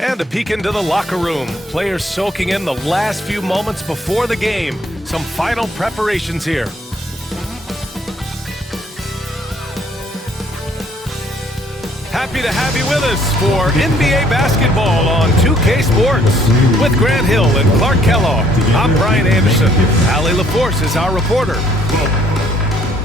And a peek into the locker room. Players soaking in the last few moments before the game. Some final preparations here. Happy to have you with us for NBA basketball on 2K Sports. With Grant Hill and Clark Kellogg, I'm Brian Anderson. Allie LaForce is our reporter.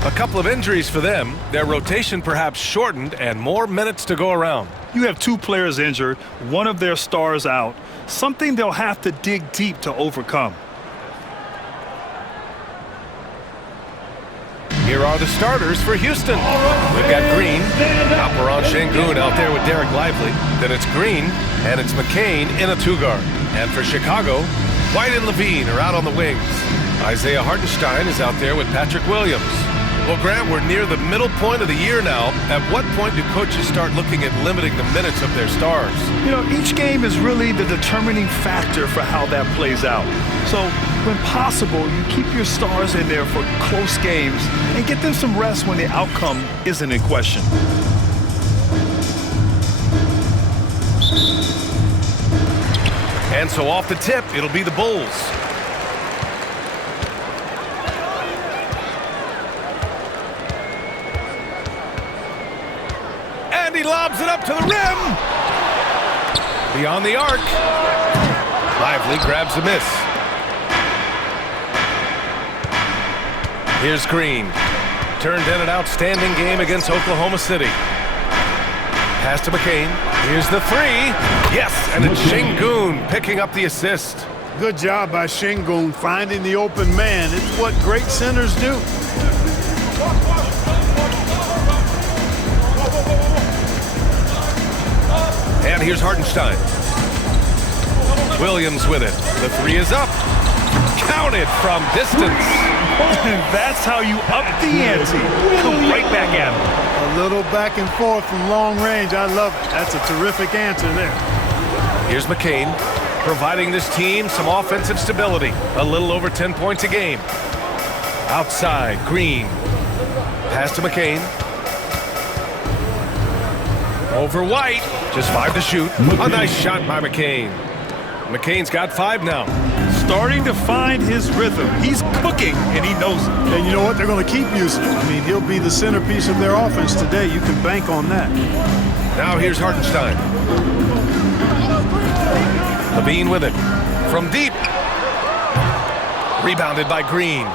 A couple of injuries for them. Their rotation perhaps shortened and more minutes to go around. You have two players injured, one of their stars out. Something they'll have to dig deep to overcome. Here are the starters for Houston. We've got Green, Alperon Şengün out there with Derek Lively. Then it's Green, and it's McCain in a two-guard. And for Chicago, White and Lavine are out on the wings. Isaiah Hartenstein is out there with Patrick Williams. Well, Grant, we're near the middle point of the year now. At what point do coaches start looking at limiting the minutes of their stars? You know, each game is really the determining factor for how that plays out. So, when possible, you keep your stars in there for close games and get them some rest when the outcome isn't in question. And so off the tip, it'll be the Bulls. And he lobs it up to the rim. Beyond the arc. Lively grabs a miss. Here's Green. Turned in an outstanding game against Oklahoma City. Pass to McCain. Here's the three. Yes, and it's Şengün picking up the assist. Good job by Şengün finding the open man. It's what great centers do. And here's Hartenstein. Williams with it. The three is up. Counted from distance. That's how you up the ante. Come right back at him. A little back and forth from long range. I love it. That's a terrific answer there. Here's McCain, providing this team some offensive stability. A little over 10 points a game. Outside, Green. Pass to McCain. Over White. Just 5 to shoot. A nice shot by McCain. McCain's got 5 now. Starting to find his rhythm. He's cooking, and he knows it. And you know what? They're going to keep using him. I mean, he'll be the centerpiece of their offense today. You can bank on that. Now here's Hartenstein. Lavine with it. From deep. Rebounded by Green.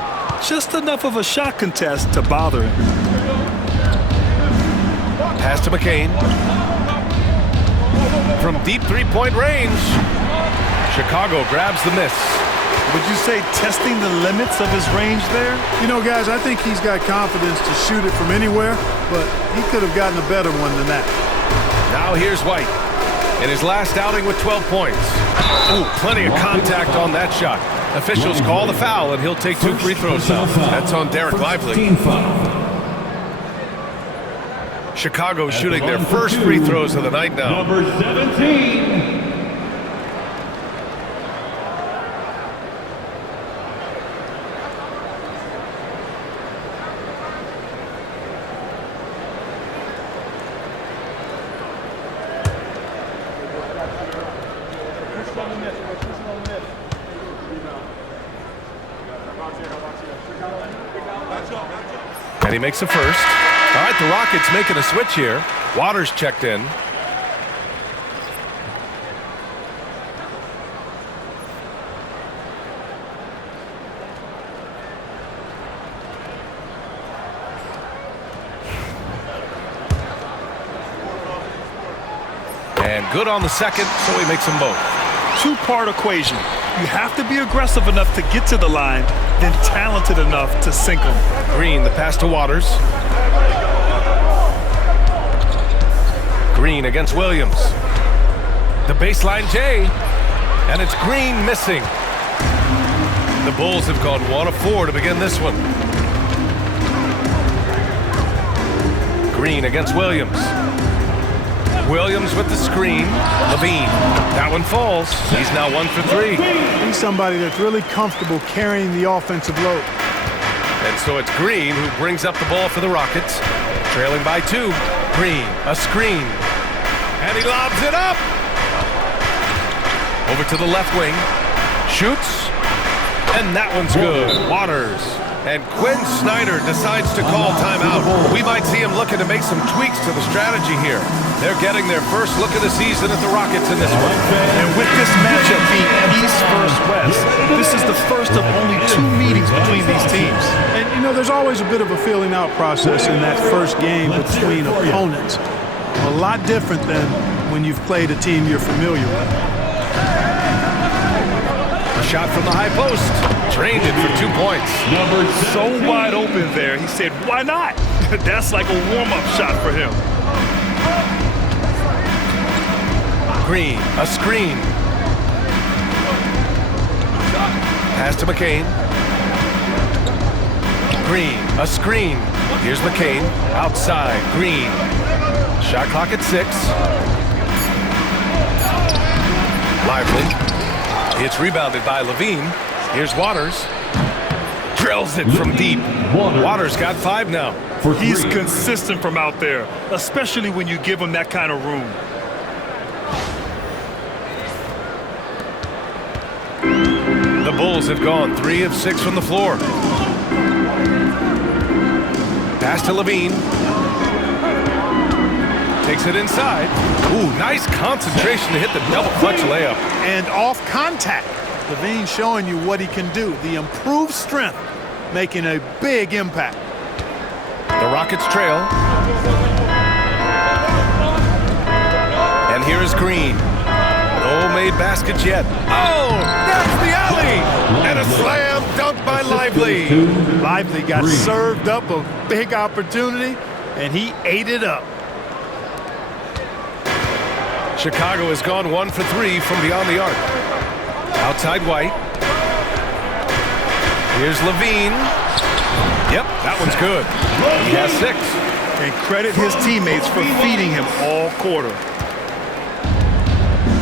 Just enough of a shot contest to bother him. Pass to McCain. From deep three-point range. Chicago grabs the miss. Would you say testing the limits of his range there? You know, guys, I think he's got confidence to shoot it from anywhere, but he could have gotten a better one than that. Now here's White. In his last outing with 12 points. Ooh, plenty of contact on that shot. Officials call the foul, and he'll take 2 free throws now. That's on Derek Lively. Chicago shooting their first free throws of the night now. Number 17. And he makes the first. All right, the Rockets making a switch here. Waters checked in. And good on the second, so he makes them both. Two-part equation. You have to be aggressive enough to get to the line, then talented enough to sink them. Green, the pass to Waters. Green against Williams. The baseline J. And it's Green missing. The Bulls have gone 1 of 4 to begin this one. Green against Williams. Williams with the screen. Lavine. That one falls. He's now 1 for 3. He's somebody that's really comfortable carrying the offensive load. And so it's Green who brings up the ball for the Rockets. Trailing by 2. Green, a screen. And he lobs it up. Over to the left wing. Shoots. And that one's good. Waters. And Quinn Snyder decides to call timeout. We might see him looking to make some tweaks to the strategy here. They're getting their first look of the season at the Rockets in this one. And with this matchup being East versus West, this is the first of only 2 meetings between these teams. And, you know, there's always a bit of a feeling out process in that first game between opponents. A lot different than when you've played a team you're familiar with. A shot from the high post. Drained it for 2 points. So wide open there, he said, why not? That's like a warm-up shot for him. Green, a screen. Pass to McCain. Green, a screen. Here's McCain, outside, Green. Shot clock at 6. Lively. It's rebounded by Lavine. Here's Waters. Drills it from deep. Waters got 5 now. He's consistent from out there, especially when you give him that kind of room. The Bulls have gone 3 of 6 from the floor. Pass to Lavine. Takes it inside. Ooh, nice concentration to hit the double clutch layup. And off contact. lavine showing you what he can do. The improved strength making a big impact. The Rockets trail. And here is Green. No made baskets yet. Oh, that's the alley! And a slam dunk by Lively. Lively got served up a big opportunity, and he ate it up. Chicago has gone 1 for 3 from beyond the arc. Outside White. Here's Lavine. Yep, that one's good. He has 6. And credit his teammates for feeding him all quarter.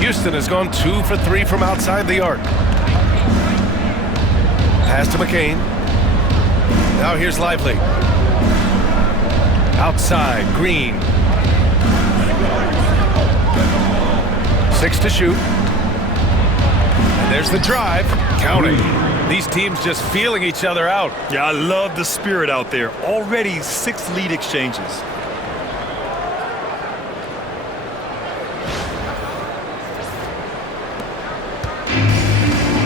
Houston has gone 2 for 3 from outside the arc. Pass to McCain. Now here's Lively. Outside, Green. 6 to shoot. And there's the drive. Counting. These teams just feeling each other out. Yeah, I love the spirit out there. Already 6 lead exchanges.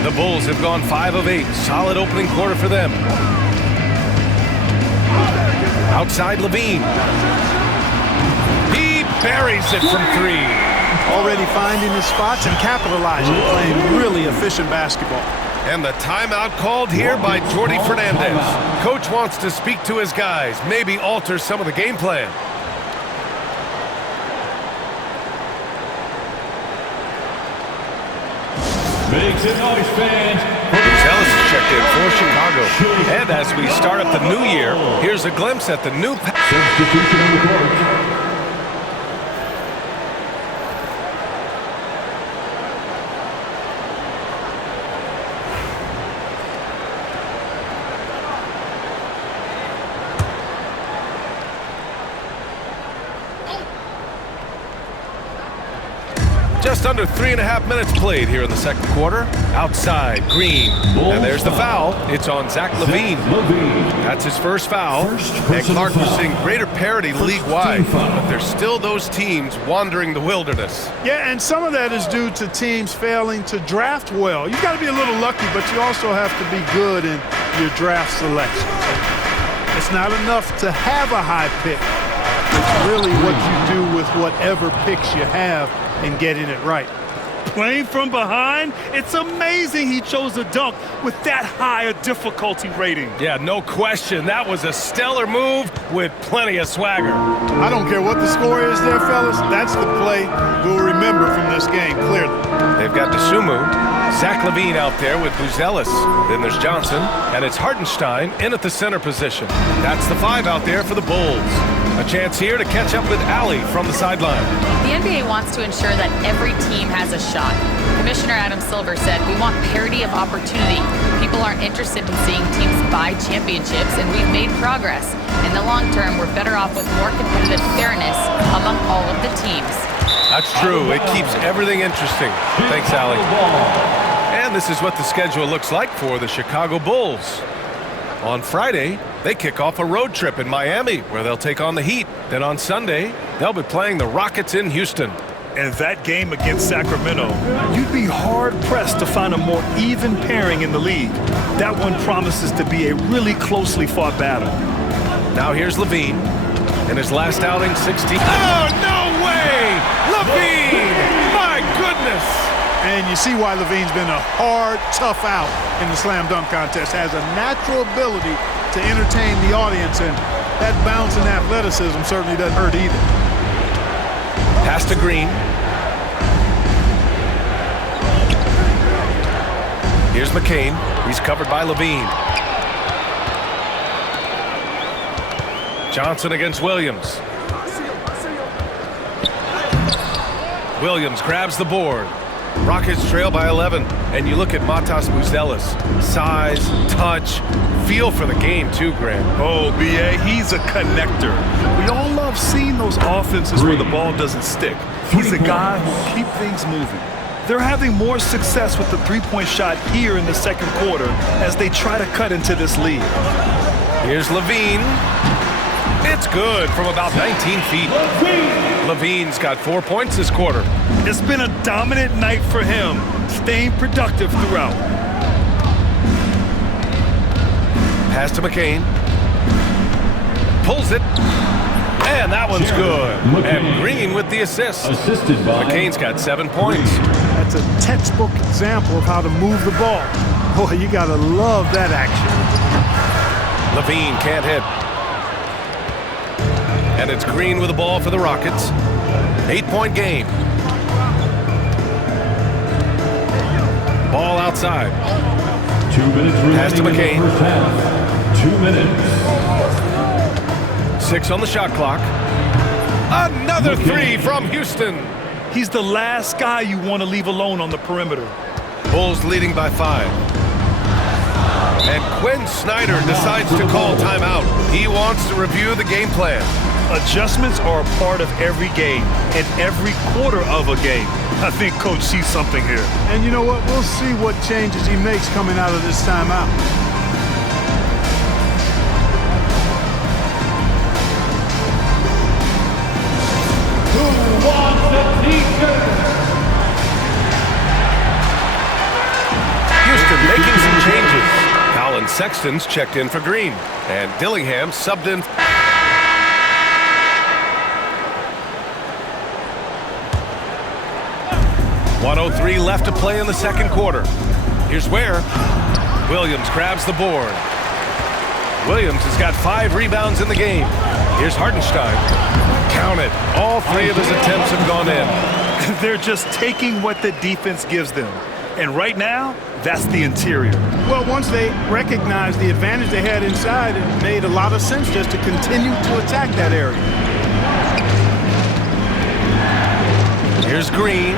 The Bulls have gone 5 of 8. Solid opening quarter for them. Outside Lavine. He buries it from 3. Already finding his spots and capitalizing, playing really efficient basketball. And the timeout called here by Jordi Fernandez. Coach wants to speak to his guys, maybe alter some of the game plan. Make some noise, fans. Ellis is checked in for Chicago. And as we start up the new year, here's a glimpse at the new Substitution on the court. Just under 3.5 minutes played here in the second quarter. Outside, Green. And there's the foul. It's on Zach lavine. That's his first foul. And Clark, we're seeing greater parity league-wide, but there's still those teams wandering the wilderness. Yeah, and some of that is due to teams failing to draft well. You've got to be a little lucky, but you also have to be good in your draft selection. It's not enough to have a high pick. It's really what you do with whatever picks you have and getting it right. Playing from behind, it's amazing he chose a dunk with that high a difficulty rating. Yeah, no question. That was a stellar move with plenty of swagger. I don't care what the score is there, fellas. That's the play we'll remember from this game, clearly. They've got DeSumo, Zach lavine out there with Buzelis. Then there's Johnson, and it's Hartenstein in at the center position. That's the 5 out there for the Bulls. A chance here to catch up with Allie from the sideline. The NBA wants to ensure that every team has a shot. Commissioner Adam Silver said, "We want parity of opportunity. People aren't interested in seeing teams buy championships, and we've made progress. In the long term, we're better off with more competitive fairness among all of the teams." That's true. It keeps everything interesting. Thanks, Allie. And this is what the schedule looks like for the Chicago Bulls. On Friday, they kick off a road trip in Miami where they'll take on the Heat. Then on Sunday, they'll be playing the Rockets in Houston. And that game against Sacramento, you'd be hard-pressed to find a more even pairing in the league. That one promises to be a really closely fought battle. Now here's Lavine. In his last outing, 16. Oh, no way! Lavine! My goodness! And you see why Lavine's been a hard, tough out in the slam dunk contest. Has a natural ability to entertain the audience, and that bounce and athleticism certainly doesn't hurt either. Pass to Green. Here's McCain. He's covered by Lavine. Johnson against Williams. Williams grabs the board. Rockets trail by 11. And you look at Matas Buzelis. Size, touch, feel for the game too, Grant. Oh, B.A., he's a connector. We all love seeing those offenses where the ball doesn't stick. He's a guy who keeps things moving. They're having more success with the three-point shot here in the second quarter as they try to cut into this lead. Here's Lavine. It's good from about 19 feet. Lavine's got 4 points this quarter. It's been a dominant night for him, staying productive throughout. Pass to McCain. Pulls it. And that one's good. And Green with the assist. Assisted by McCain's got 7 points. That's a textbook example of how to move the ball. Boy, you gotta love that action. Lavine can't hit. And it's Green with the ball for the Rockets. 8-point game. Ball outside. 2 minutes Pass to remaining in the McCain. first half. 2 minutes. 6 on the shot clock. Another three from Houston. He's the last guy you want to leave alone on the perimeter. Bulls leading by 5. And Quinn Snyder decides to call timeout. He wants to review the game plan. Adjustments are a part of every game and every quarter of a game. I think Coach sees something here. And you know what? We'll see what changes he makes coming out of this timeout. Who wants the t-shirt? Houston making some changes. Colin Sexton's checked in for Green. And Dillingham subbed in. .103 left to play in the second quarter. Here's Ware. Williams grabs the board. Williams has got 5 rebounds in the game. Here's Hartenstein. Count it. All 3 of his attempts have gone in. They're just taking what the defense gives them. And right now, that's the interior. Well, once they recognized the advantage they had inside, it made a lot of sense just to continue to attack that area. Here's Green.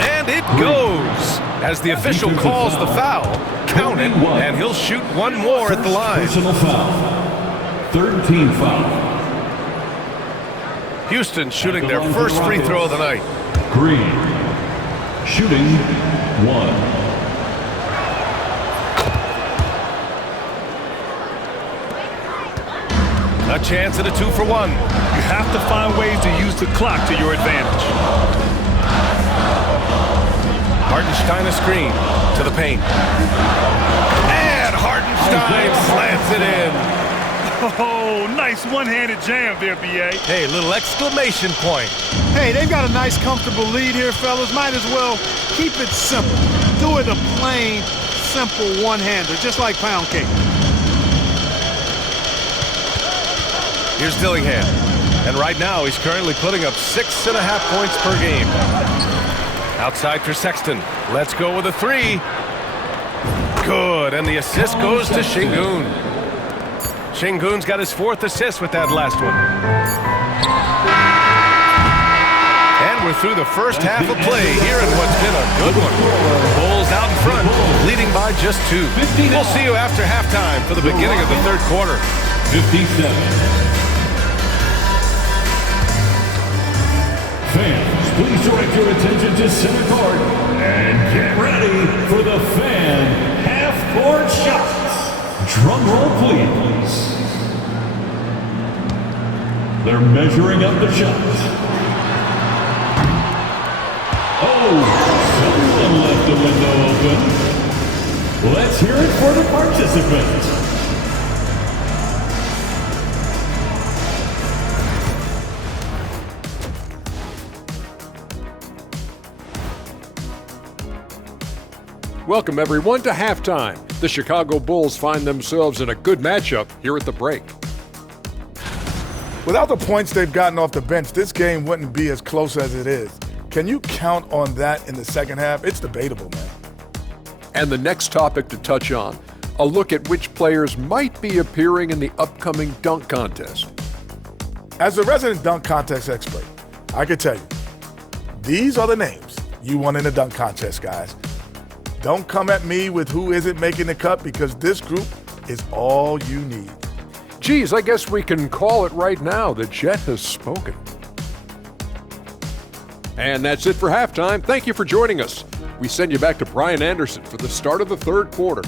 And it goes. As the official calls the foul, count it, and he'll shoot one more at the line. Personal foul. Third team foul. Houston shooting their first free throw of the night. Green. Shooting 1. A chance at a 2-for-1. You have to find ways to use the clock to your advantage. Hartenstein a screen to the paint. And Hartenstein slams it in. Oh, nice one-handed jam there, B.A. Hey, little exclamation point. Hey, they've got a nice, comfortable lead here, fellas. Might as well keep it simple. Do it a plain, simple one-hander, just like pound cake. Here's Dillingham. And right now, he's currently putting up 6.5 points per game. Outside for Sexton. Let's go with a 3. Good, and the assist goes to Şengün. Şengün's got his 4th assist with that last one. through the first half of play here in what's been a good one. Bulls out in front, leading by just 2. We'll see you after halftime for the beginning of the third quarter. 57. Fans, please direct your attention to center court and get ready for the fan half-court shots. Drum roll, please. They're measuring up the shots. Oh, someone left the window open. Let's hear it for the participants. Welcome, everyone, to halftime. The Chicago Bulls find themselves in a good matchup here at the break. Without the points they've gotten off the bench, this game wouldn't be as close as it is. Can you count on that in the second half? It's debatable, man. And the next topic to touch on, a look at which players might be appearing in the upcoming dunk contest. As a resident dunk contest expert, I can tell you, these are the names you want in the dunk contest, guys. Don't come at me with who isn't making the cut, because this group is all you need. Geez, I guess we can call it right now. The Jet has spoken. And that's it for halftime. Thank you for joining us. We send you back to Brian Anderson for the start of the third quarter.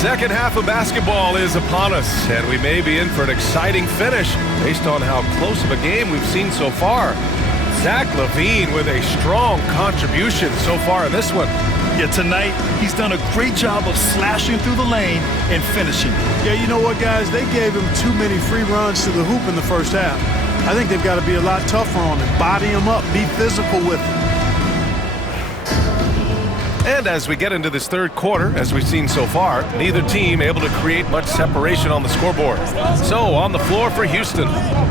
Second half of basketball is upon us, and we may be in for an exciting finish based on how close of a game we've seen so far. Zach LaVine with a strong contribution so far in this one. Yeah, tonight he's done a great job of slashing through the lane and finishing. Yeah, you know what, guys? They gave him too many free runs to the hoop in the first half. I think they've got to be a lot tougher on him, body him up, be physical with him. And as we get into this third quarter, as we've seen so far, neither team able to create much separation on the scoreboard. So on the floor for Houston,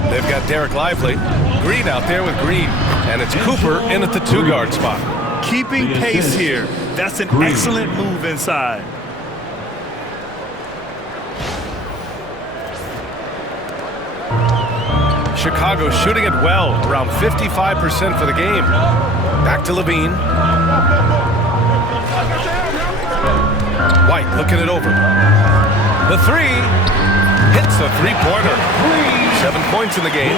they've got Derek Lively, Green out there with Green, and it's Cooper in at the 2-guard spot. Keeping pace here. That's an excellent move inside. Chicago shooting it well, around 55% for the game. Back to LaVine. White looking it over. The 3 hits the 3-pointer. 7 points in the game.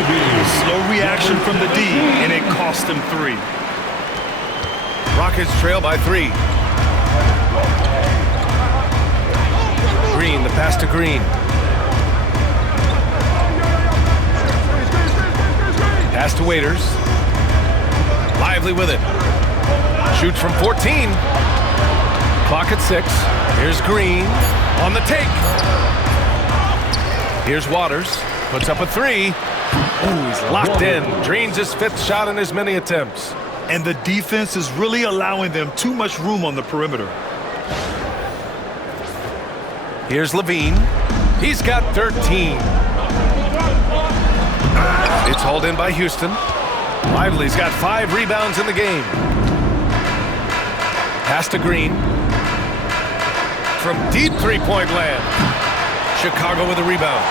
Slow reaction from the D, and it cost him 3. Rockets trail by 3. Green, the pass to Green. Pass to Waiters. Lively with it. Shoots from 14. Clock at 6. Here's Green on the take. Here's Waters. Puts up a 3. Ooh, he's locked in. Drains his 5th shot in as many attempts. And the defense is really allowing them too much room on the perimeter. Here's LaVine. He's got 13. It's hauled in by Houston. Lively's got 5 rebounds in the game. Pass to Green. From deep 3-point land. Chicago with a rebound.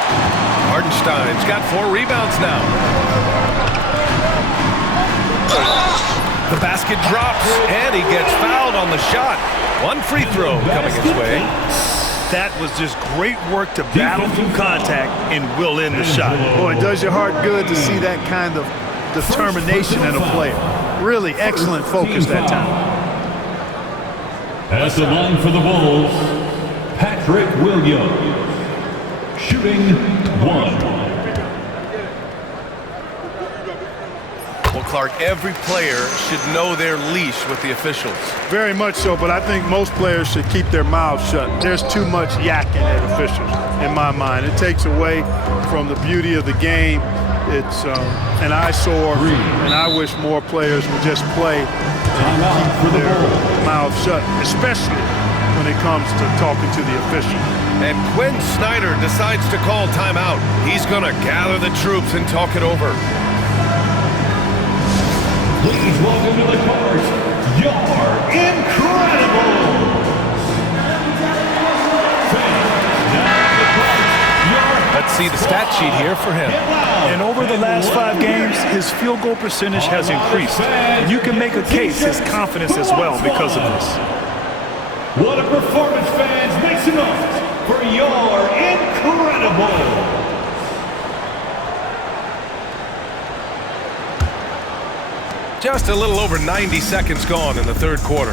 Hardenstein's got 4 rebounds now. The basket drops, and he gets fouled on the shot. 1 free throw coming his way. That was just great work to battle through contact and will in the shot. Boy, it does your heart good to see that kind of determination in a player. Really excellent focus that time. At the line for the Bulls, Patrick Williams, shooting 1. Well, Clark, every player should know their leash with the officials. Very much so, but I think most players should keep their mouths shut. There's too much yakking at officials, in my mind. It takes away from the beauty of the game. It's an eyesore, and I wish more players would just play and keep their mouths shut, especially when it comes to talking to the official. And Quinn Snyder decides to call timeout. He's going to gather the troops and talk it over. Please welcome to the court, your incredible see the stat sheet here for him. And over the last 5 games, his field goal percentage has increased. And you can make a case his confidence as well because of this. What a performance, fans. Make some noise for your incredible. Just a little over 90 seconds gone in the third quarter.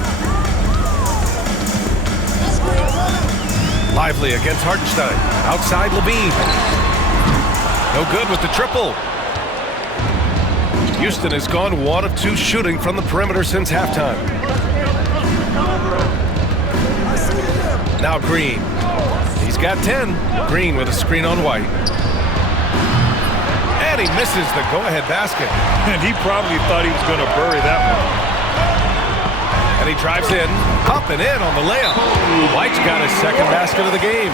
Lively against Hartenstein. Outside Lavine. No good with the triple. Houston has gone 1 of 2 shooting from the perimeter since halftime. Now Green. He's got 10. Green with a screen on White. And he misses the go-ahead basket. And he probably thought he was going to bury that one. And he drives in, up and in on the layup. White's got his second basket of the game.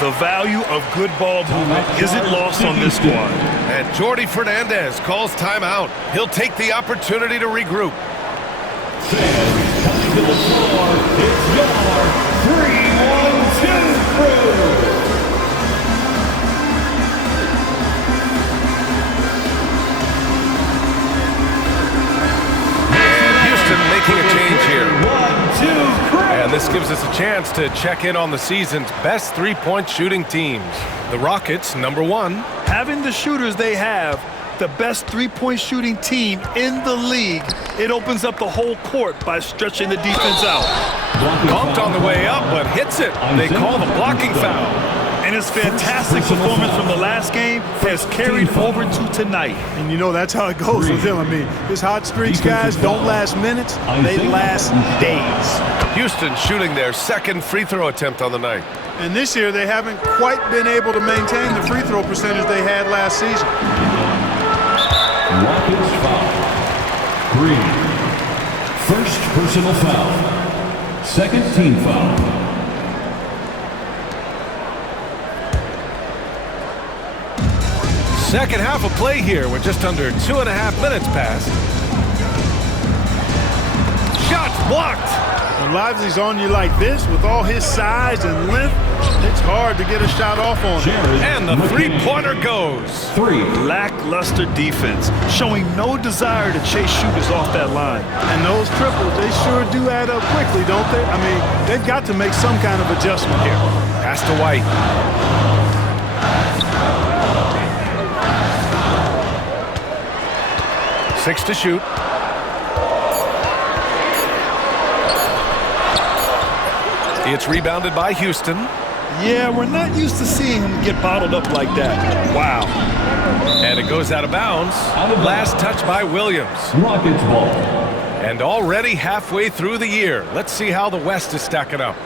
The value of good ball movement isn't lost on this squad. And Jordi Fernandez calls timeout. He'll take the opportunity to regroup. Fans coming to the floor, it's your 3-1-2 crew. Making a change here. And this gives us a chance to check in on the season's best three-point shooting teams. The Rockets, number 1. Having the shooters they have, the best three-point shooting team in the league, it opens up the whole court by stretching the defense out. Bumped on the way up, but hits it. They call the blocking foul. And his fantastic performance from the last game has carried over to tonight. And you know that's how it goes with him. I mean, his hot streaks, guys, don't last minutes. They last days. Houston shooting their second free throw attempt on the night. And this year they haven't quite been able to maintain the free throw percentage they had last season. Rockets foul. Green. First personal foul. Second team foul. Second half of play here with just under 2.5 minutes passed. Shots blocked. When Lively's on you like this, with all his size and length, it's hard to get a shot off on him. And the three-pointer goes. 3. Lackluster defense, showing no desire to chase shooters off that line. And those triples, they sure do add up quickly, don't they? I mean, they've got to make some kind of adjustment here. Pass to White. 6 to shoot. It's rebounded by Houston. Yeah, we're not used to seeing him get bottled up like that. Wow. And it goes out of bounds. Last touch by Williams. Rockets ball. And already halfway through the year. Let's see how the West is stacking up.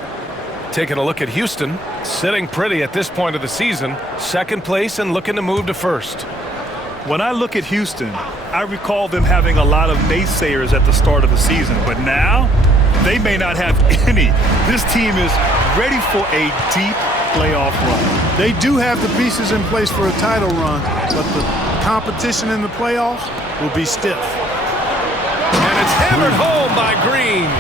Taking a look at Houston. Sitting pretty at this point of the season. Second place and looking to move to first. When I look at Houston, I recall them having a lot of naysayers at the start of the season. But now, they may not have any. This team is ready for a deep playoff run. They do have the pieces in place for a title run, but the competition in the playoffs will be stiff. And it's hammered home by Green.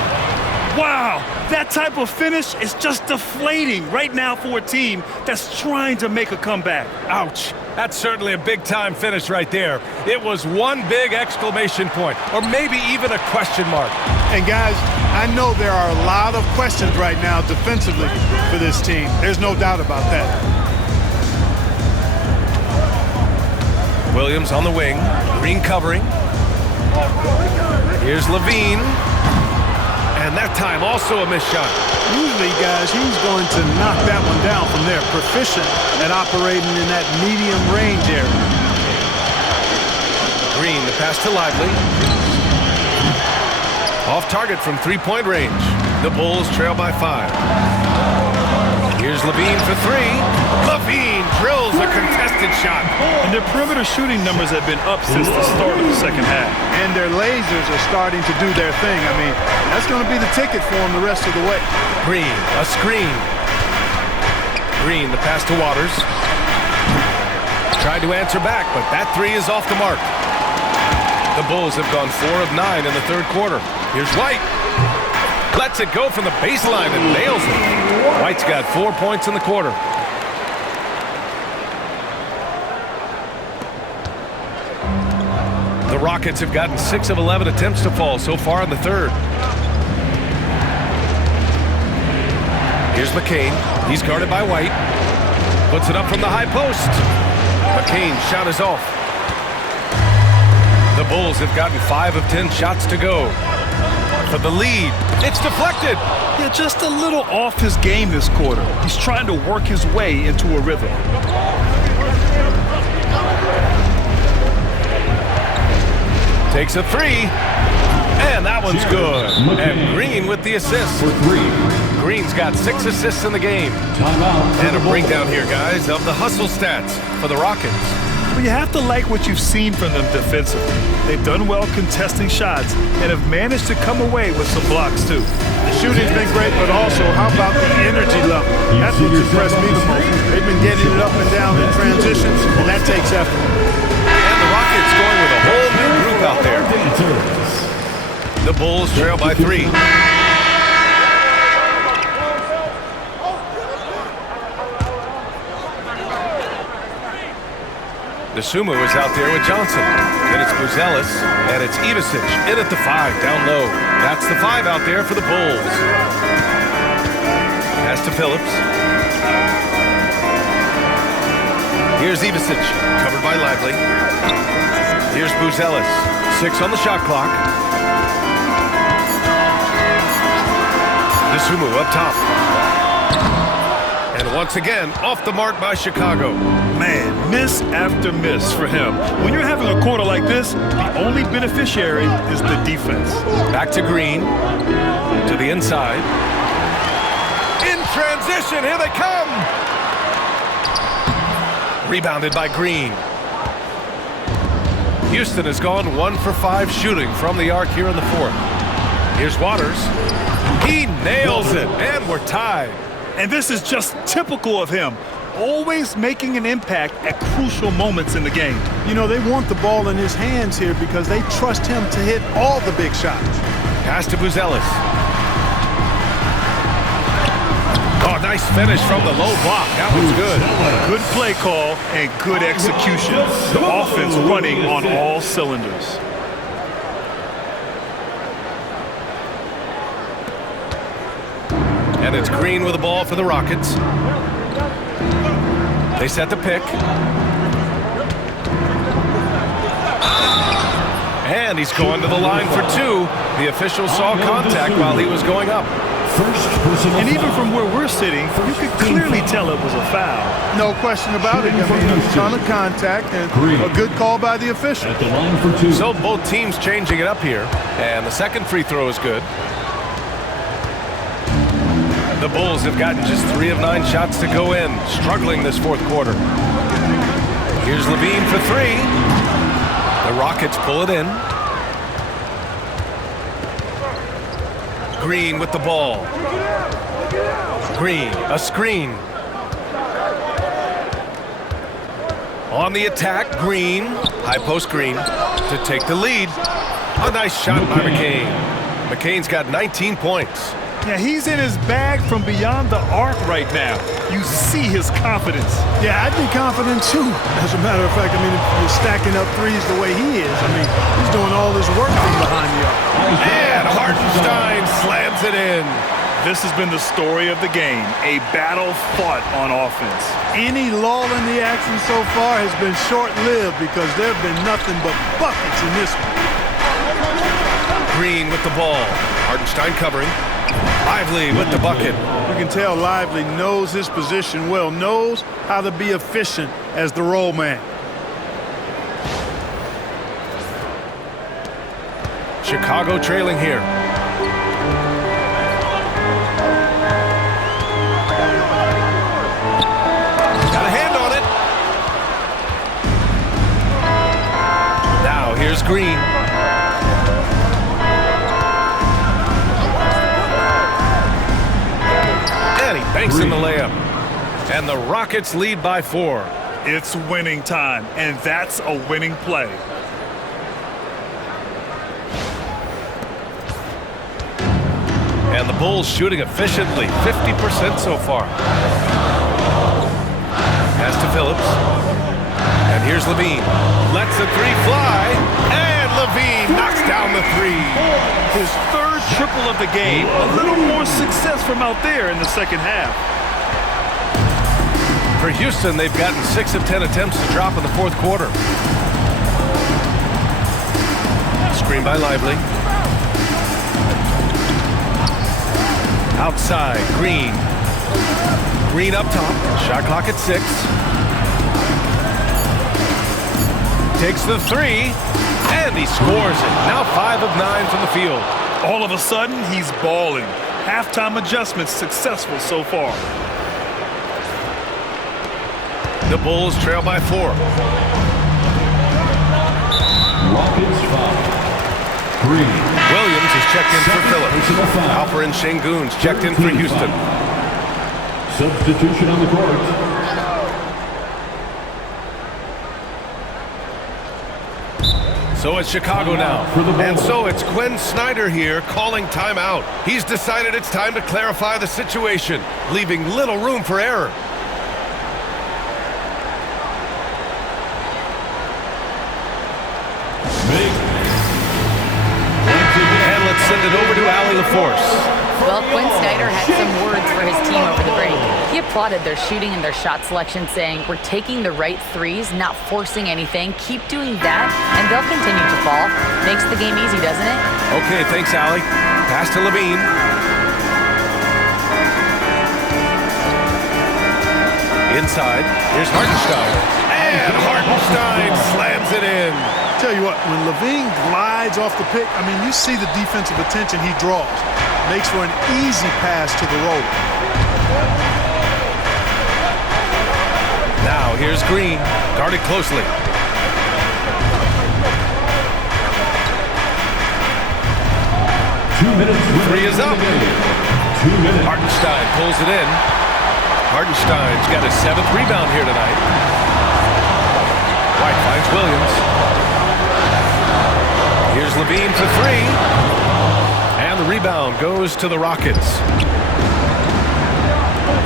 Wow, that type of finish is just deflating right now for a team that's trying to make a comeback. Ouch. That's certainly a big-time finish right there. It was one big exclamation point, or maybe even a question mark. And guys, I know there are a lot of questions right now defensively for this team. There's no doubt about that. Williams on the wing, Green covering. Here's Lavine. And that time also a missed shot. Usually, guys, he's going to knock that one down from there. Proficient at operating in that medium range area. Green, the pass to Lively. Off target from three-point range. The Bulls trail by 5. Here's Lavine for 3. Lavine drills a contested shot. And their perimeter shooting numbers have been up since the start of the second half. And their lasers are starting to do their thing. I mean, that's going to be the ticket for them the rest of the way. Green, a screen. Green, the pass to Waters. Tried to answer back, but that 3 is off the mark. The Bulls have gone 4 of 9 in the third quarter. Here's White. Lets it go from the baseline and nails it. White's got 4 points in the quarter. Rockets have gotten 6 of 11 attempts to fall so far in the third. Here's McCain. He's guarded by White. Puts it up from the high post. McCain's shot is off. The Bulls have gotten 5 of 10 shots to go. For the lead, it's deflected. Yeah, just a little off his game this quarter. He's trying to work his way into a rhythm. Takes a 3, and that one's good. And Green with the assist. For 3. Green's got 6 assists in the game. Timeout. And a breakdown here, guys, of the hustle stats for the Rockets. Well, you have to like what you've seen from them defensively. They've done well contesting shots and have managed to come away with some blocks, too. The shooting's been great, but also, how about the energy level? That's what's impressed me the most. They've been getting it up and down in transitions, and that takes effort. And the Rockets going with a whole new group out there. The Bulls trail by 3. Nasumu is out there with Johnson. Then it's Buzelis, and it's Ivicic in at the 5, down low. That's the 5 out there for the Bulls. Pass to Phillips. Here's Ivicic, covered by Lively. Here's Buzelis, 6 on the shot clock. Nasumu up top. And once again, off the mark by Chicago. Man, miss after miss for him. When you're having a quarter like this, the only beneficiary is the defense. Back to Green. To the inside. In transition, here they come! Rebounded by Green. Houston has gone 1 for 5 shooting from the arc here in the fourth. Here's Waters. He nails it, and we're tied. And this is just typical of him, always making an impact at crucial moments in the game. You know, they want the ball in his hands here because they trust him to hit all the big shots. Pass to Buzelis. Oh, nice finish from the low block. That was good. Good play call and good execution. The offense running on all cylinders. And it's Green with the ball for the Rockets. They set the pick. And he's going to the line for 2. The official saw contact while he was going up. And even from where we're sitting, you could clearly tell it was a foul. No question about it. I mean, a ton of contact and a good call by the official. At the line for 2. So both teams changing it up here. And the second free throw is good. The Bulls have gotten just 3 of 9 shots to go in, struggling this fourth quarter. Here's Lavine for 3. The Rockets pull it in. Green with the ball. Green, a screen. On the attack, Green, high post Green, to take the lead. A nice shot by McCain. McCain's got 19 points. Yeah, he's in his bag from beyond the arc right now. You see his confidence. Yeah, I'd be confident too. As a matter of fact, I mean, if you're stacking up threes the way he is, I mean, he's doing all this work from behind the arc. And Hartenstein slams it in. This has been the story of the game, a battle fought on offense. Any lull in the action so far has been short-lived because there have been nothing but buckets in this one. Green with the ball. Hartenstein covering. Lively with the bucket. You can tell Lively knows his position well, knows how to be efficient as the roll man. Chicago trailing here. Got a hand on it. Now here's Green. Banks in the layup. And the Rockets lead by 4. It's winning time, and that's a winning play. And the Bulls shooting efficiently, 50% so far. Pass to Phillips. And here's Lavine. Lets the 3 fly. And Lavine knocks down the three. His third triple of the game. A little more success from out there in the second half. For Houston, they've gotten 6 of 10 attempts to drop in the fourth quarter. Screen by Lively. Outside, Green. Green up top. Shot clock at 6. Takes the 3, and he scores it. Now 5 of 9 from the field. All of a sudden, he's balling. Halftime adjustments successful so far. The Bulls trail by 4. Rockets foul. Green. Williams is checked in for Phillips. Alperen Şengün's checked in for Houston. Substitution on the court. So it's Chicago now. And so it's Quinn Snyder here calling timeout. He's decided it's time to clarify the situation, leaving little room for error. And let's send it over to Allie LaForce. Well, Quinn Snyder had some words for his team over the break. He applauded their shooting and their shot selection, saying, "We're taking the right threes, not forcing anything. Keep doing that, and they'll continue to fall." Makes the game easy, doesn't it? Okay, thanks, Allie. Pass to Lavine. Inside, here's Hartenstein. And Hartenstein slams it in. Tell you what, when Lavine glides off the pick, I mean, you see the defensive attention he draws. Makes for an easy pass to the roller. Now here's Green, guarded closely. Three is up. 2 minutes. Hartenstein pulls it in. Hartenstein's got his 7th rebound here tonight. White finds Williams. Here's Lavine for 3. And the rebound goes to the Rockets.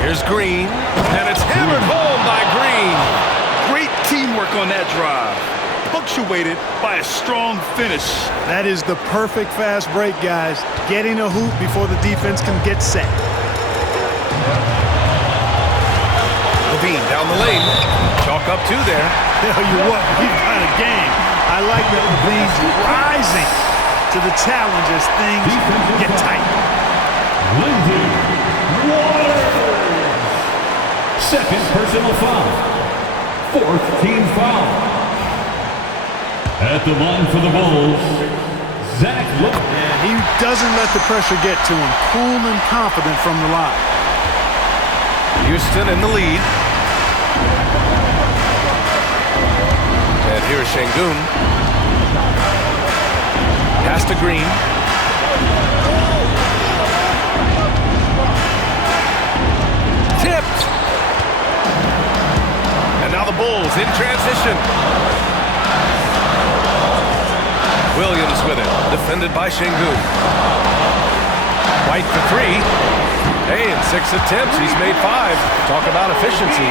Here's Green. And it's hammered home by Green. Great teamwork on that drive. Punctuated by a strong finish. That is the perfect fast break, guys. Getting a hoop before the defense can get set. Lavine down the lane. Chalk up 2 there. Tell you what, we've got a game. I like that Lavine's rising to the challenge as things get tight. Lindy Waters. Second personal foul. 4th team foul. At the line for the Bulls, Zach Lowe. And he doesn't let the pressure get to him. Cool and confident from the line. Houston in the lead. And here's Şengün. Pass to Green. Tipped. And now the Bulls in transition. Williams with it. Defended by Şengün. White for 3. Hey, in 6 attempts, he's made 5. Talk about efficiency.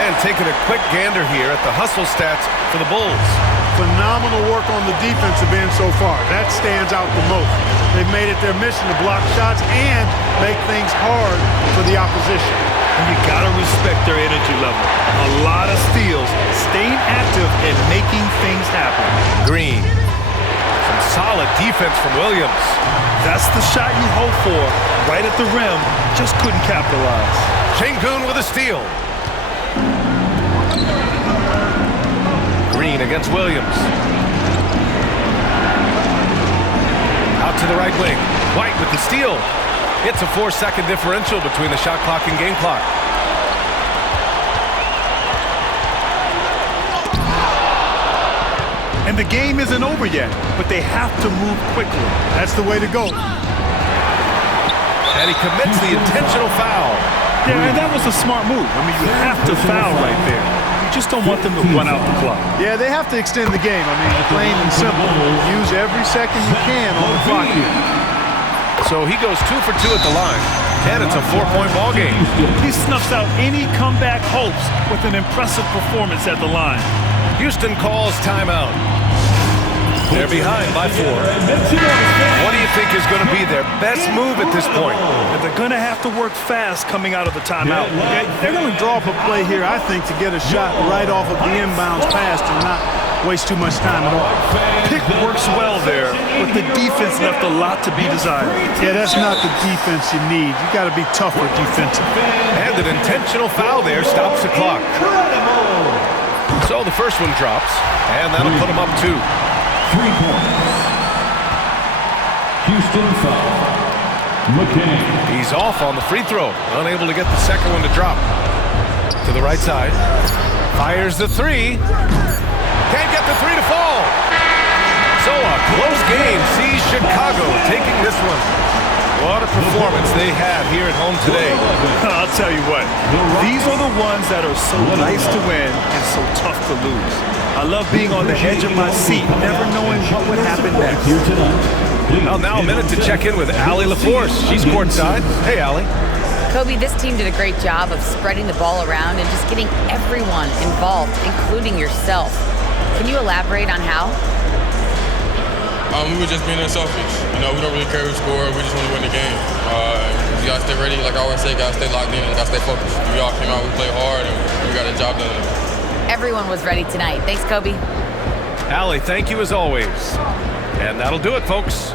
And taking a quick gander here at the hustle stats for the Bulls. Phenomenal work on the defensive end so far. That stands out the most. They've made it their mission to block shots and make things hard for the opposition. And you gotta respect their energy level. A lot of steals, staying active and making things happen. Green. Some solid defense from Williams. That's the shot you hope for. Right at the rim, just couldn't capitalize. Şengün with a steal. Green against Williams. Out to the right wing. White with the steal. It's a 4-second differential between the shot clock and game clock. And the game isn't over yet, but they have to move quickly. That's the way to go. And he commits the intentional foul. Yeah, and that was a smart move. I mean, you have to foul right there. You just don't want them to run out the clock. Yeah, they have to extend the game. I mean, plain and simple. Use every second you can on the clock here. So he goes 2 for 2 at the line. And it's a 4-point ball game. He snuffs out any comeback hopes with an impressive performance at the line. Houston calls timeout. They're behind by 4. What do you think is going to be their best move at this point? And they're going to have to work fast coming out of the timeout. They're going to draw up a play here, I think, to get a shot right off of the inbounds pass and not waste too much time at all. Pick works well there, but the defense left a lot to be desired. Yeah, that's not the defense you need. You got to be tougher defensive. And an intentional foul there stops the clock. So the first one drops, and that'll put them up 2. 3 points. Houston foul. McCain. He's off on the free throw, unable to get the second one to drop. To the right side, fires the 3. Can't get the 3 to fall. So a close game sees Chicago taking this one. What a performance they had here at home today. I'll tell you what, these are the ones that are so nice to win and so tough to lose. I love being on the edge of my seat, never knowing what would happen next. Well, now a minute to check in with Allie LaForce. She's courtside. Hey, Allie. Kobe, this team did a great job of spreading the ball around and just getting everyone involved, including yourself. Can you elaborate on how? We were just being unselfish. You know, we don't really care who scored. We just want to win the game. You got to stay ready. Like I always say, got to stay locked in and got to stay focused. We all came out, we played hard, and we got the job done. Everyone was ready tonight. Thanks, Kobe. Allie, thank you as always. And that'll do it, folks.